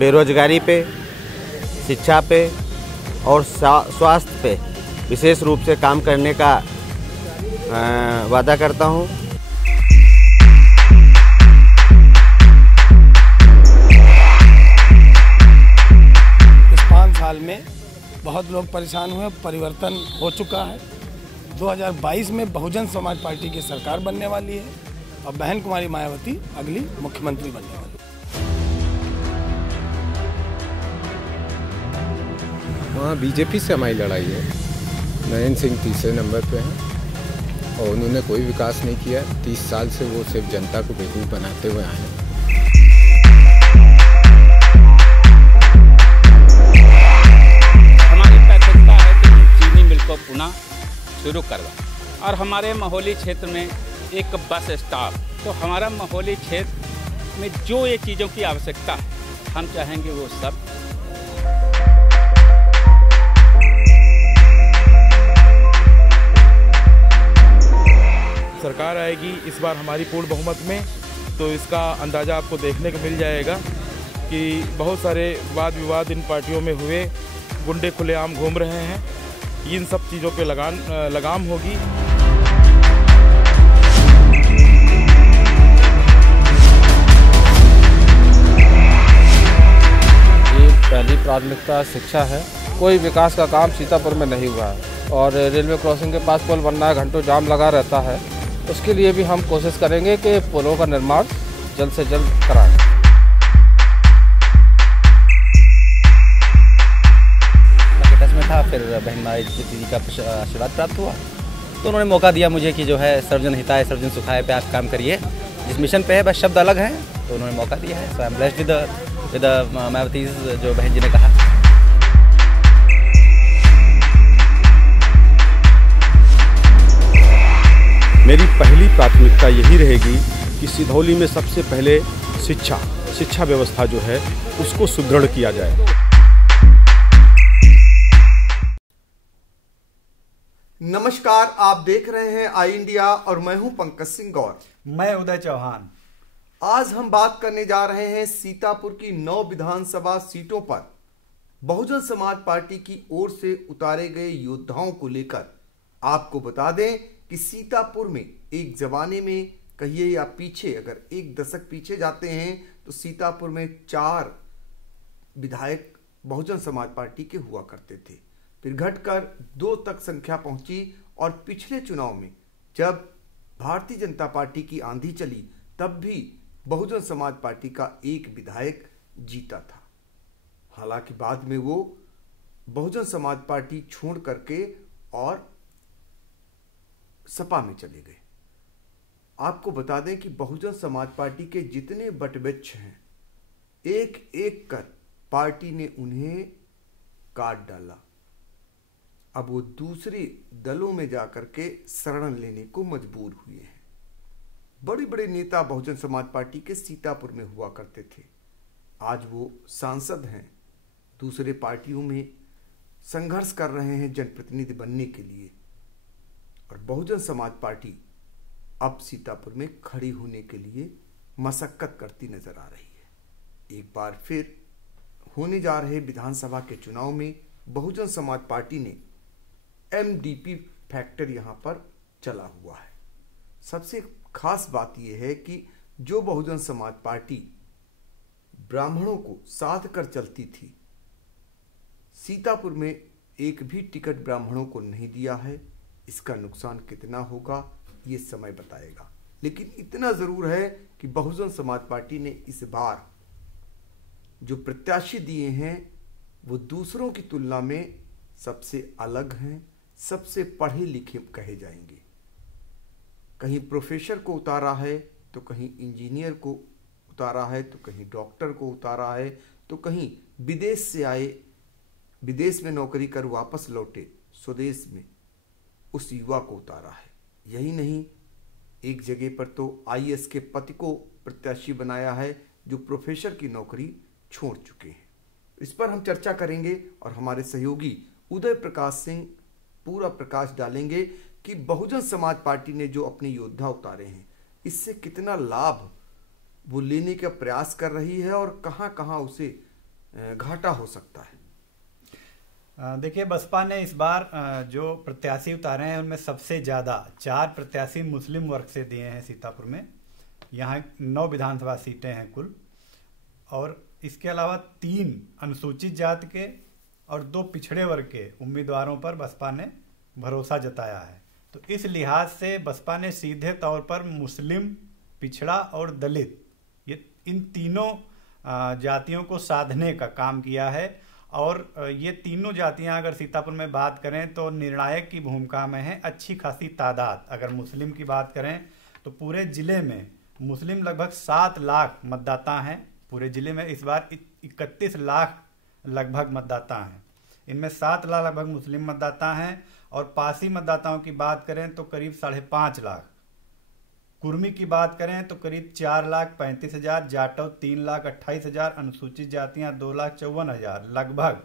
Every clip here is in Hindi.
बेरोजगारी पे, शिक्षा पे और स्वास्थ्य पे विशेष रूप से काम करने का वादा करता हूँ। इस 5 साल में बहुत लोग परेशान हुए, परिवर्तन हो चुका है। 2022 में बहुजन समाज पार्टी की सरकार बनने वाली है और बहन कुमारी मायावती अगली मुख्यमंत्री बनने वाली है। वहाँ बीजेपी से हमारी लड़ाई है। नयन सिंह तीसरे नंबर पे हैं और उन्होंने कोई विकास नहीं किया। 30 साल से वो सिर्फ जनता को बेवकूफ़ बनाते हुए आए हैं। हमारी प्राथमिकता है कि चीनी मिल को पुनः शुरू करवा और हमारे महोली क्षेत्र में एक बस स्टॉप। तो हमारा महोली क्षेत्र में जो ये चीज़ों की आवश्यकता है हम चाहेंगे वो सब। सरकार आएगी इस बार हमारी पूर्ण बहुमत में, तो इसका अंदाज़ा आपको देखने को मिल जाएगा कि बहुत सारे वाद विवाद इन पार्टियों में हुए, गुंडे खुलेआम घूम रहे हैं। इन सब चीज़ों पे लगाम होगी। ये पहली प्राथमिकता शिक्षा है। कोई विकास का काम सीतापुर में नहीं हुआ है और रेलवे क्रॉसिंग के पास पुल बनना है, घंटों जाम लगा रहता है। उसके लिए भी हम कोशिश करेंगे कि पुलों का निर्माण जल्द से जल्द कराएं। टच में था, फिर बहन माई दीदी का आशीर्वाद प्राप्त हुआ तो उन्होंने मौका दिया मुझे कि जो है सर्वजन हिताय सर्वजन सुखाय पे आप काम करिए। जिस मिशन पे है बस शब्द अलग हैं, तो उन्होंने मौका दिया है। So I am blessed with Mayawati जो बहन जी ने कहा। मेरी पहली प्राथमिकता यही रहेगी कि सिधौली में सबसे पहले शिक्षा व्यवस्था जो है उसको सुदृढ़ किया जाए। नमस्कार, आप देख रहे हैं आई इंडिया और मैं हूं पंकज सिंह गौर। मैं उदय चौहान। आज हम बात करने जा रहे हैं सीतापुर की 9 विधानसभा सीटों पर बहुजन समाज पार्टी की ओर से उतारे गए योद्धाओं को लेकर। आपको बता दें कि सीतापुर में एक जमाने में कहिए या पीछे, अगर एक दशक पीछे जाते हैं तो सीतापुर में 4 विधायक बहुजन समाज पार्टी के हुआ करते थे। फिर घटकर 2 तक संख्या पहुंची और पिछले चुनाव में जब भारतीय जनता पार्टी की आंधी चली तब भी बहुजन समाज पार्टी का एक विधायक जीता था। हालांकि बाद में वो बहुजन समाज पार्टी छोड़ करके और सपा में चले गए। आपको बता दें कि बहुजन समाज पार्टी के जितने बटवृक्ष हैं, एक एक कर पार्टी ने उन्हें काट डाला। अब वो दूसरे दलों में जाकर के शरण लेने को मजबूर हुए हैं। बड़े बड़े नेता बहुजन समाज पार्टी के सीतापुर में हुआ करते थे, आज वो सांसद हैं, दूसरे पार्टियों में संघर्ष कर रहे हैं जनप्रतिनिधि बनने के लिए। और बहुजन समाज पार्टी अब सीतापुर में खड़ी होने के लिए मशक्कत करती नजर आ रही है। एक बार फिर होने जा रहे विधानसभा के चुनाव में बहुजन समाज पार्टी ने एमडीपी फैक्टर यहां पर चला हुआ है। सबसे खास बात यह है कि जो बहुजन समाज पार्टी ब्राह्मणों को साध कर चलती थी, सीतापुर में एक भी टिकट ब्राह्मणों को नहीं दिया है। इसका नुकसान कितना होगा ये समय बताएगा, लेकिन इतना जरूर है कि बहुजन समाज पार्टी ने इस बार जो प्रत्याशी दिए हैं वो दूसरों की तुलना में सबसे अलग हैं, सबसे पढ़े लिखे कहे जाएंगे। कहीं प्रोफेसर को उतारा है तो कहीं इंजीनियर को उतारा है तो कहीं डॉक्टर को उतारा है तो कहीं विदेश से आए, विदेश में नौकरी कर वापस लौटे स्वदेश में उस युवा को उतारा है। यही नहीं, एक जगह पर तो आईएएस के पति को प्रत्याशी बनाया है जो प्रोफेसर की नौकरी छोड़ चुके हैं। इस पर हम चर्चा करेंगे और हमारे सहयोगी उदय प्रकाश सिंह पूरा प्रकाश डालेंगे कि बहुजन समाज पार्टी ने जो अपने योद्धा उतारे हैं इससे कितना लाभ वो लेने का प्रयास कर रही है और कहां कहां उसे घाटा हो सकता है? देखिए, बसपा ने इस बार जो प्रत्याशी उतारे हैं उनमें सबसे ज़्यादा 4 प्रत्याशी मुस्लिम वर्ग से दिए हैं सीतापुर में। यहाँ 9 विधानसभा सीटें हैं कुल, और इसके अलावा 3 अनुसूचित जाति के और 2 पिछड़े वर्ग के उम्मीदवारों पर बसपा ने भरोसा जताया है। तो इस लिहाज से बसपा ने सीधे तौर पर मुस्लिम, पिछड़ा और दलित, ये इन तीनों जातियों को साधने का काम किया है। और ये तीनों जातियां अगर सीतापुर में बात करें तो निर्णायक की भूमिका में है। अच्छी खासी तादाद, अगर मुस्लिम की बात करें तो पूरे जिले में मुस्लिम लगभग 7 लाख मतदाता हैं। पूरे जिले में इस बार 31 लाख लगभग मतदाता हैं। इनमें 7 लाख लगभग मुस्लिम मतदाता हैं, और पासी मतदाताओं की बात करें तो करीब 5.5 लाख। कुर्मी की बात करें तो करीब 4,35,000, जाटव 3,28,000, अनुसूचित जातियां 2,54,000 लगभग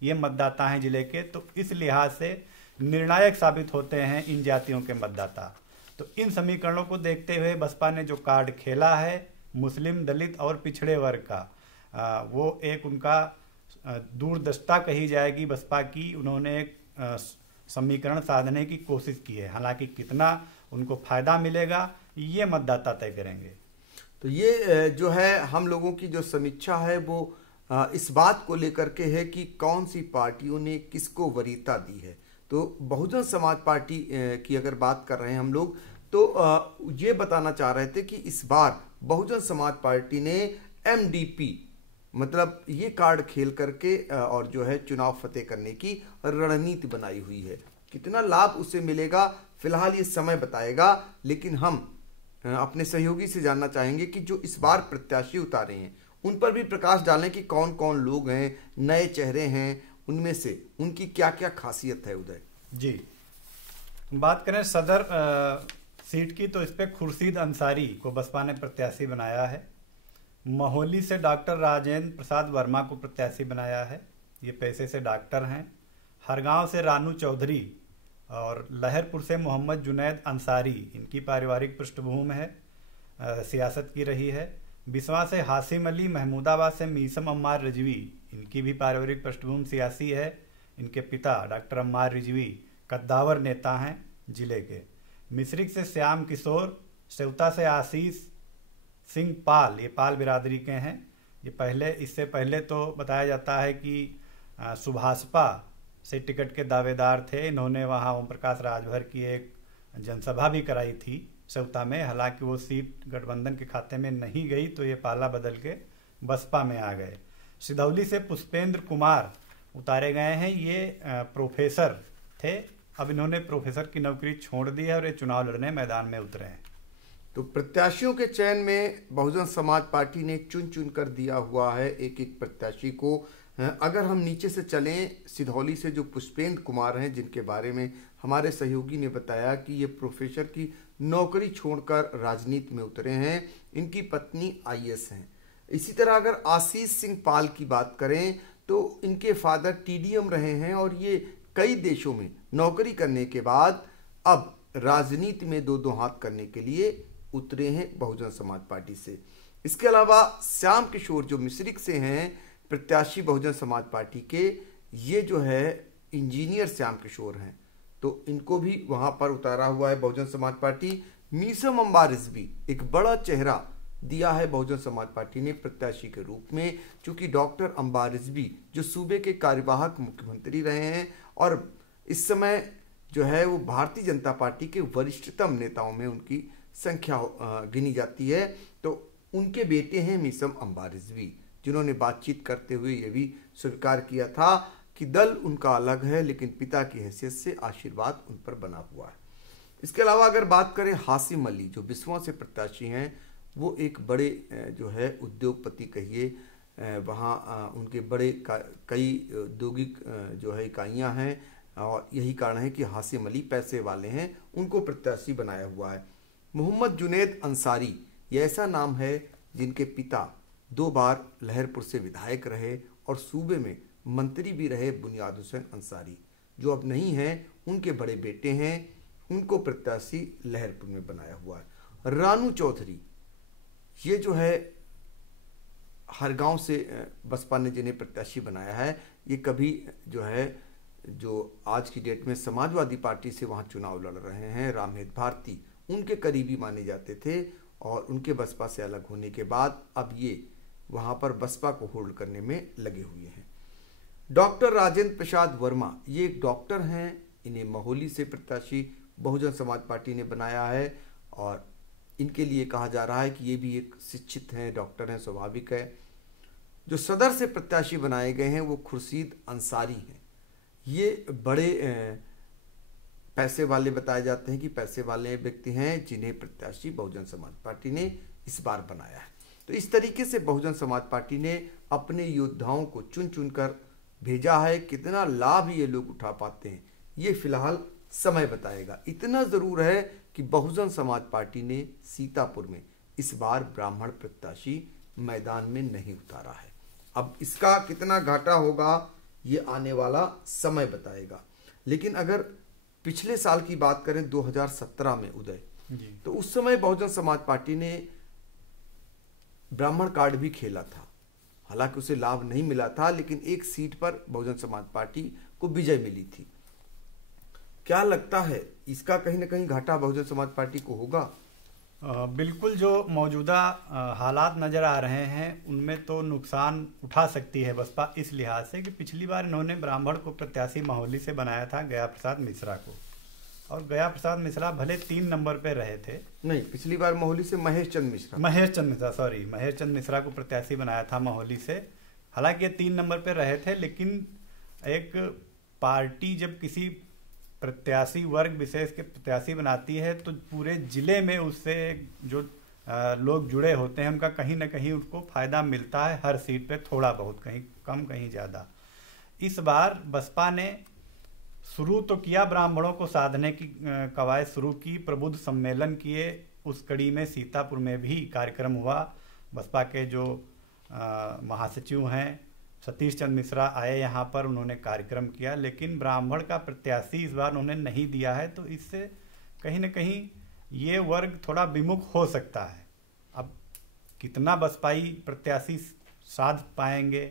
ये मतदाता हैं जिले के। तो इस लिहाज से निर्णायक साबित होते हैं इन जातियों के मतदाता। तो इन समीकरणों को देखते हुए बसपा ने जो कार्ड खेला है मुस्लिम, दलित और पिछड़े वर्ग का, वो एक उनका दूरदृष्टा कही जाएगी बसपा की। उन्होंने एक समीकरण साधने की कोशिश की है। हालांकि कितना उनको फायदा मिलेगा ये मतदाता तय करेंगे। तो ये जो है हम लोगों की जो समीक्षा है वो इस बात को लेकर के है कि कौन सी पार्टियों ने किसको वरीयता दी है। तो बहुजन समाज पार्टी की अगर बात कर रहे हैं हम लोग, तो ये बताना चाह रहे थे कि इस बार बहुजन समाज पार्टी ने MDP मतलब ये कार्ड खेल करके और जो है चुनाव फतेह करने की रणनीति बनाई हुई है। कितना लाभ उसे मिलेगा फिलहाल ये समय बताएगा, लेकिन हम अपने सहयोगी से जानना चाहेंगे कि जो इस बार प्रत्याशी उतारे हैं उन पर भी प्रकाश डालें कि कौन कौन लोग हैं, नए चेहरे हैं, उनमें से उनकी क्या क्या खासियत है। उदय जी, बात करें सदर सीट की तो इस पे खुर्शीद अंसारी को बसपा ने प्रत्याशी बनाया है। महोली से डॉक्टर राजेंद्र प्रसाद वर्मा को प्रत्याशी बनाया है, ये पेशे से डॉक्टर हैं। हरगांव से रानू चौधरी और लहरपुर से मोहम्मद जुनैद अंसारी, इनकी पारिवारिक पृष्ठभूमि है, सियासत की रही है। बिस्वा से हासिम अली, महमूदाबाद से मीसम अम्मार रिजवी, इनकी भी पारिवारिक पृष्ठभूमि सियासी है। इनके पिता डॉक्टर अम्मार रिजवी कद्दावर नेता हैं जिले के। मिश्रिक से श्याम किशोर, सेवता से आशीष सिंह पाल, ये पाल बिरादरी के हैं। ये इससे पहले तो बताया जाता है कि सुभाषपा से टिकट के दावेदार थे। इन्होंने वहाँ ओम प्रकाश राजभर की एक जनसभा भी कराई थी सेवता में। हालांकि वो सीट गठबंधन के खाते में नहीं गई, तो ये पाला बदल के बसपा में आ गए। सिधौली से पुष्पेंद्र कुमार उतारे गए हैं, ये प्रोफेसर थे। अब इन्होंने प्रोफेसर की नौकरी छोड़ दी है और ये चुनाव लड़ने मैदान में उतरे हैं। तो प्रत्याशियों के चयन में बहुजन समाज पार्टी ने चुन चुन कर दिया हुआ है एक एक प्रत्याशी को। अगर हम नीचे से चलें, सिधौली से जो पुष्पेंद्र कुमार हैं, जिनके बारे में हमारे सहयोगी ने बताया कि ये प्रोफेसर की नौकरी छोड़कर राजनीति में उतरे हैं। इनकी पत्नी IAS हैं। इसी तरह अगर आशीष सिंह पाल की बात करें तो इनके फादर TDM रहे हैं और ये कई देशों में नौकरी करने के बाद अब राजनीति में दो हाथ करने के लिए उतरे हैं बहुजन समाज पार्टी से। इसके अलावा श्याम किशोर जो मिश्रिक से हैं प्रत्याशी बहुजन समाज पार्टी के, ये जो है इंजीनियर श्याम किशोर हैं, तो इनको भी वहां पर उतारा हुआ है बहुजन समाज पार्टी। मीसम अम्बा रिजवी एक बड़ा चेहरा दिया है बहुजन समाज पार्टी ने प्रत्याशी के रूप में, क्योंकि डॉक्टर अम्बा रिजवी जो सूबे के कार्यवाहक मुख्यमंत्री रहे हैं और इस समय जो है वो भारतीय जनता पार्टी के वरिष्ठतम नेताओं में उनकी संख्या गिनी जाती है। तो उनके बेटे हैं मीसम अम्बा रिजवी, जिन्होंने बातचीत करते हुए ये भी स्वीकार किया था कि दल उनका अलग है लेकिन पिता की हैसियत से आशीर्वाद उन पर बना हुआ है। इसके अलावा अगर बात करें हासिम अली जो बिस्वा से प्रत्याशी हैं, वो एक बड़े जो है उद्योगपति कहिए, वहाँ उनके बड़े कई औद्योगिक जो है इकाइयाँ हैं और यही कारण है कि हासिम अली पैसे वाले हैं, उनको प्रत्याशी बनाया हुआ है। मोहम्मद जुनैद अंसारी ये ऐसा नाम है जिनके पिता 2 बार लहरपुर से विधायक रहे और सूबे में मंत्री भी रहे, बुनियाद हुसैन अंसारी, जो अब नहीं हैं, उनके बड़े बेटे हैं, उनको प्रत्याशी लहरपुर में बनाया हुआ है। रानू चौधरी ये जो है हर गांव से बसपा ने जिन्हें प्रत्याशी बनाया है, ये कभी जो आज की डेट में समाजवादी पार्टी से वहाँ चुनाव लड़ रहे हैं, रामहेत भारती, उनके करीबी माने जाते थे और उनके बसपा से अलग होने के बाद अब ये वहाँ पर बसपा को होल्ड करने में लगे हुए हैं। डॉक्टर राजेंद्र प्रसाद वर्मा, ये एक डॉक्टर हैं, इन्हें महोली से प्रत्याशी बहुजन समाज पार्टी ने बनाया है और इनके लिए कहा जा रहा है कि ये भी एक शिक्षित हैं, डॉक्टर हैं, स्वाभाविक है। जो सदर से प्रत्याशी बनाए गए हैं वो खुर्शीद अंसारी हैं। ये बड़े पैसे वाले बताए जाते हैं कि पैसे वाले व्यक्ति हैं जिन्हें प्रत्याशी बहुजन समाज पार्टी ने इस बार बनाया है। तो इस तरीके से बहुजन समाज पार्टी ने अपने योद्धाओं को चुन चुन कर भेजा है। कितना लाभ ये लोग उठा पाते हैं ये फिलहाल समय बताएगा। इतना जरूर है कि बहुजन समाज पार्टी ने सीतापुर में इस बार ब्राह्मण प्रत्याशी मैदान में नहीं उतारा है। अब इसका कितना घाटा होगा ये आने वाला समय बताएगा। लेकिन अगर पिछले साल की बात करें 2017 में उदय, तो उस समय बहुजन समाज पार्टी ने ब्राह्मण कार्ड भी खेला था। हालांकि उसे लाभ नहीं मिला था, लेकिन एक सीट पर बहुजन समाज पार्टी को विजय मिली थी। क्या लगता है इसका कहीं ना कहीं घाटा बहुजन समाज पार्टी को होगा? बिल्कुल, जो मौजूदा हालात नज़र आ रहे हैं उनमें तो नुकसान उठा सकती है बसपा, इस लिहाज से कि पिछली बार इन्होंने ब्राह्मण को प्रत्याशी महोली से बनाया था गया प्रसाद मिश्रा को, और गया प्रसाद मिश्रा भले 3 नंबर पे रहे थे। नहीं, पिछली बार महोली से महेश चंद मिश्रा को प्रत्याशी बनाया था महोली से। हालांकि ये 3 नंबर पे रहे थे, लेकिन एक पार्टी जब किसी प्रत्याशी वर्ग विशेष के प्रत्याशी बनाती है तो पूरे जिले में उससे जो लोग जुड़े होते हैं उनका कहीं ना कहीं उसको फायदा मिलता है, हर सीट पे थोड़ा बहुत, कहीं कम कहीं ज़्यादा। इस बार बसपा ने शुरू तो किया, ब्राह्मणों को साधने की कवायद शुरू की, प्रबुद्ध सम्मेलन किए, उस कड़ी में सीतापुर में भी कार्यक्रम हुआ। बसपा के जो महासचिव हैं सतीश चंद्र मिश्रा आए यहाँ पर, उन्होंने कार्यक्रम किया, लेकिन ब्राह्मण का प्रत्याशी इस बार उन्होंने नहीं दिया है। तो इससे कहीं ना कहीं ये वर्ग थोड़ा विमुख हो सकता है। अब कितना बसपाई प्रत्याशी साध पाएंगे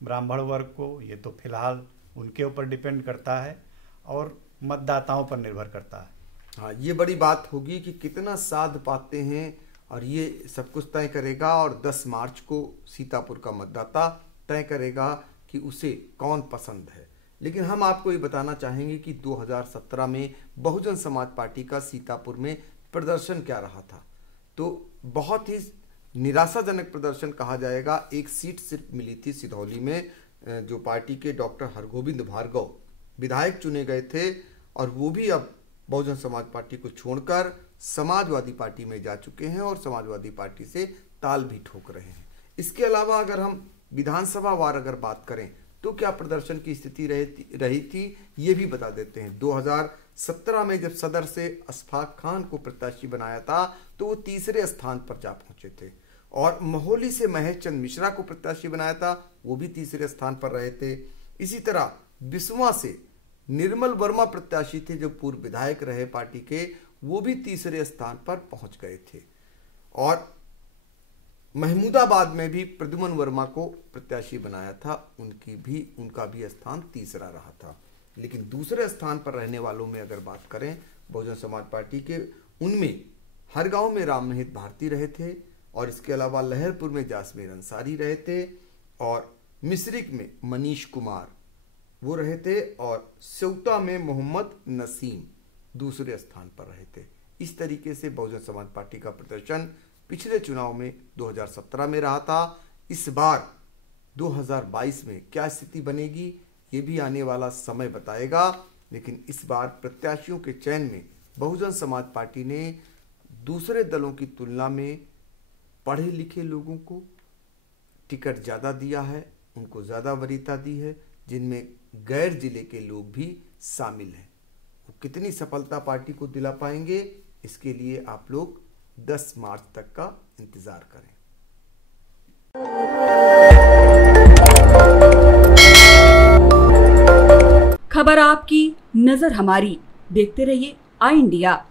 ब्राह्मण वर्ग को, ये तो फिलहाल उनके ऊपर डिपेंड करता है और मतदाताओं पर निर्भर करता है। हाँ, ये बड़ी बात होगी कि कितना साध पाते हैं और ये सब कुछ तय करेगा। और 10 मार्च को सीतापुर का मतदाता तय करेगा कि उसे कौन पसंद है। लेकिन हम आपको ये बताना चाहेंगे कि 2017 में बहुजन समाज पार्टी का सीतापुर में प्रदर्शन क्या रहा था। तो बहुत ही निराशाजनक प्रदर्शन कहा जाएगा। एक सीट सिर्फ मिली थी सिधौली में, जो पार्टी के डॉक्टर हरगोविंद भार्गव विधायक चुने गए थे और वो भी अब बहुजन समाज पार्टी को छोड़कर समाजवादी पार्टी में जा चुके हैं और समाजवादी पार्टी से ताल भी ठोक रहे हैं। इसके अलावा अगर हम विधानसभा वार अगर बात करें तो क्या प्रदर्शन की स्थिति रही थी ये भी बता देते हैं। 2017 में जब सदर से अशफाक खान को प्रत्याशी बनाया था तो वो 3रे स्थान पर जा पहुंचे थे, और महोली से महेश चंद मिश्रा को प्रत्याशी बनाया था, वो भी 3रे स्थान पर रहे थे। इसी तरह बिस्वा से निर्मल वर्मा प्रत्याशी थे जो पूर्व विधायक रहे पार्टी के, वो भी 3रे स्थान पर पहुंच गए थे। और महमूदाबाद में भी प्रद्युमन वर्मा को प्रत्याशी बनाया था, उनका भी स्थान 3रा रहा था। लेकिन दूसरे स्थान पर रहने वालों में अगर बात करें बहुजन समाज पार्टी के, उनमें हर गांव में रामहेत भारती रहे थे, और इसके अलावा लहरपुर में जासमीर अंसारी रहे थे, और मिश्रिक में मनीष कुमार वो रहे थे, और सेवता में मोहम्मद नसीम 2रे स्थान पर रहे थे। इस तरीके से बहुजन समाज पार्टी का प्रदर्शन पिछले चुनाव में 2017 में रहा था। इस बार 2022 में क्या स्थिति बनेगी ये भी आने वाला समय बताएगा। लेकिन इस बार प्रत्याशियों के चयन में बहुजन समाज पार्टी ने दूसरे दलों की तुलना में पढ़े लिखे लोगों को टिकट ज़्यादा दिया है, उनको ज़्यादा वरीयता दी है, जिनमें गैर जिले के लोग भी शामिल हैं। वो कितनी सफलता पार्टी को दिला पाएंगे इसके लिए आप लोग 10 मार्च तक का इंतजार करें। खबर आपकी, नजर हमारी। देखते रहिए आई इंडिया।